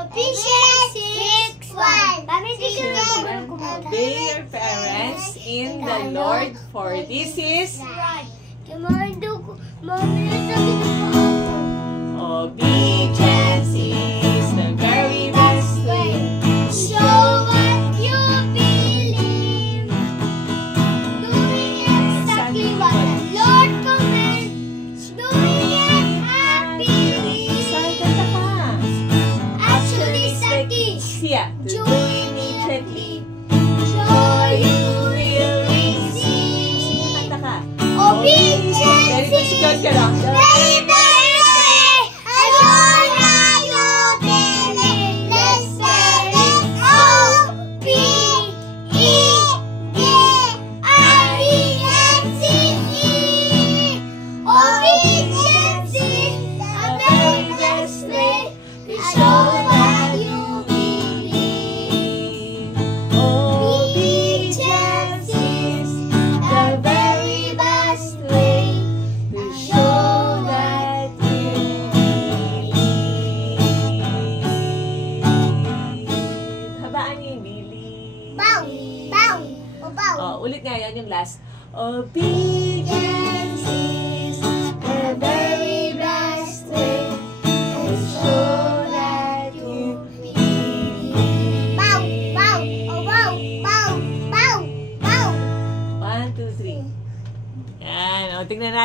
Ephesians 6:1. Obey your parents in the Lord, for this is obedience is the very best way. Show what you believe, doing exactly what the Lord commands, doing it happily. Actually, Saki, Siya, to do immediately. joy you will Sige, receive. kanta ka. Obedience Very good, sigaw ka lang. very best way. Ayun na yung Let's spell it. O-B-E-D-I-E-N-C-E. Obedience is the very best way to show that you believe. Obedience is the very best way to show that you believe. Habaan niyo yung believe. Bow, bow, o bow. Oh, ulit nga yan yung last. Obedience is the very best way to show that you believe. Bow, bow, o bow, bow, bow, bow. 1, 2, 3. Yan. O, tingnan natin.